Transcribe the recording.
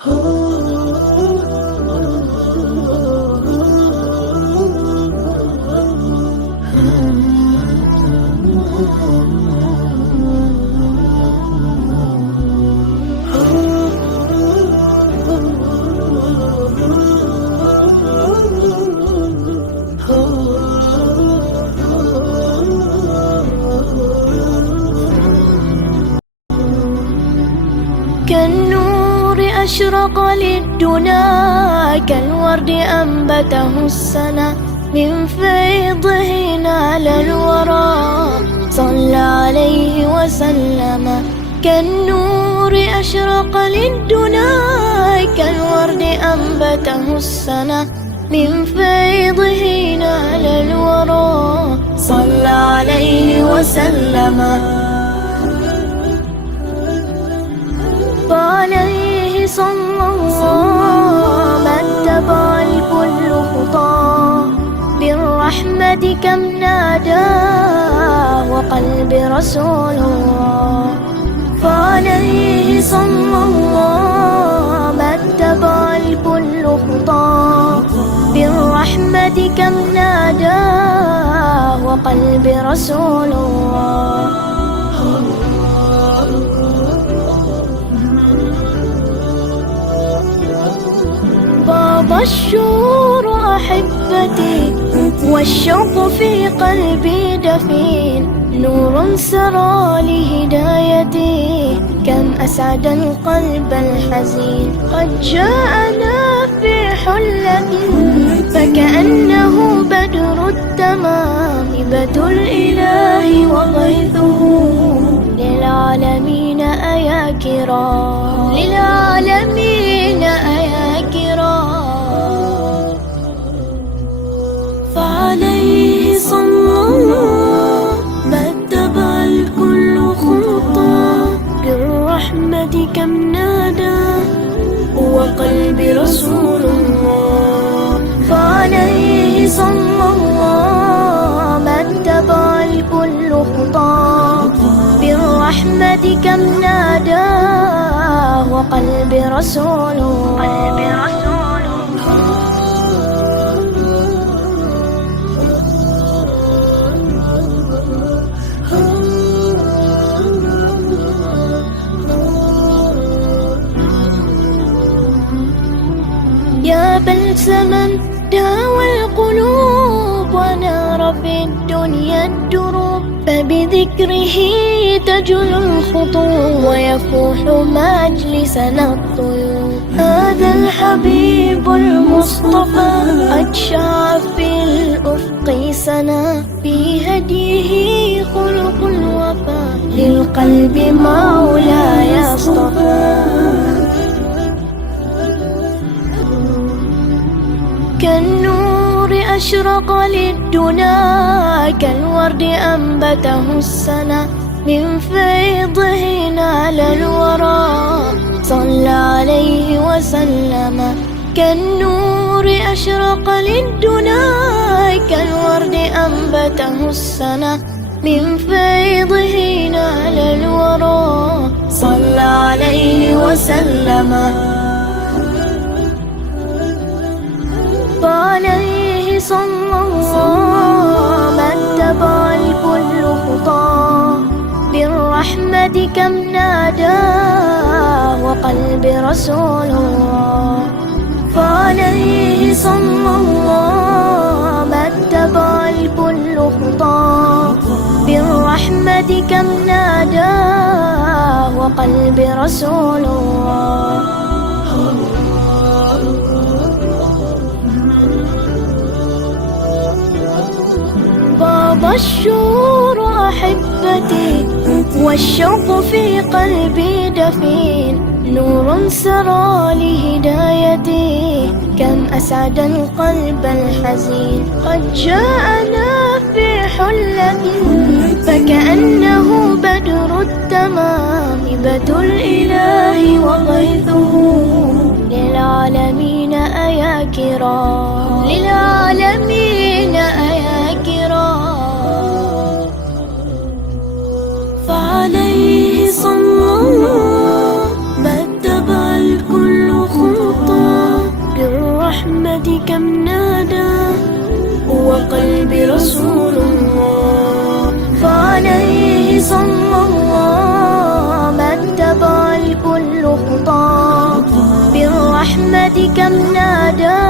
كالنور أشرق للدنا، كالورد أنبته السنا، من فيضه نال الورى صلى عليه وسلم. كالنور أشرق للدنا، كالورد أنبته السنا، من فيضه نال الورى صلى عليه وسلم. فعليه صلى الله ما اتبع الكل خطاه، بالرحمة كم نادى وقلب رسول الله. فعليه صلى الله ما اتبع الكل خطاه، بالرحمة كم نادى وقلب رسول الله. طاب الشهور أحبتي والشوق في قلبي دفين، نور سرى لهدايتي كم أسعد القلب الحزين. قد جاءنا في حلة فكأنه بدر التمام، هبة الإله وغيثه للعالمين أيا كرام، للعالمين أيا كرام. فعليه صلى الله ما اتبع الكل خطاه، بالرحمة كم نادى وقلب رسول الله. فعليه صلى الله ما اتبع الكل خطاه، بالرحمة كم نادى وقلب رسول الله. يا بلسما داوى القلوب ونار في الدنيا الدروب، فبذكره تجل الخطوب ويفوح مجلسنا الطيوب. هذا الحبيب المصطفى قد شع في الأفق سنا، في هديه خلق الوفا للقلب مولاي اصطفى. كالنور أشرق للدنا، كالورد أنبته السنا، من فيضه نال الورى صلى عليه وسلم. كالنور أشرق للدنا، كالورد أنبته السنا، من فيضه نال الورى صلى عليه وسلم. فعليه صلى الله ما اتبع الكل خطاه، بالرحمة كم نادى وقلب رسول الله. فعليه صلى الله ما اتبع الكل خطاه، بالرحمة كم نادى وقلب رسول الله. طاب الشهور أحبتي والشوق في قلبي دفين، نور سرى لهدايتي كم أسعد القلب الحزين. قد جاءنا في حلة فكأنه بدر التمام، هبة الإله وغيثه للعالمين أيا كرام، للعالمين أيا كرام. فعليه صلى الله ما اتبع الكل كم نادى وقلبي رسول الله، فعليه صلى الله ما اتبع الكل خطاه. بالرحمة كم نادى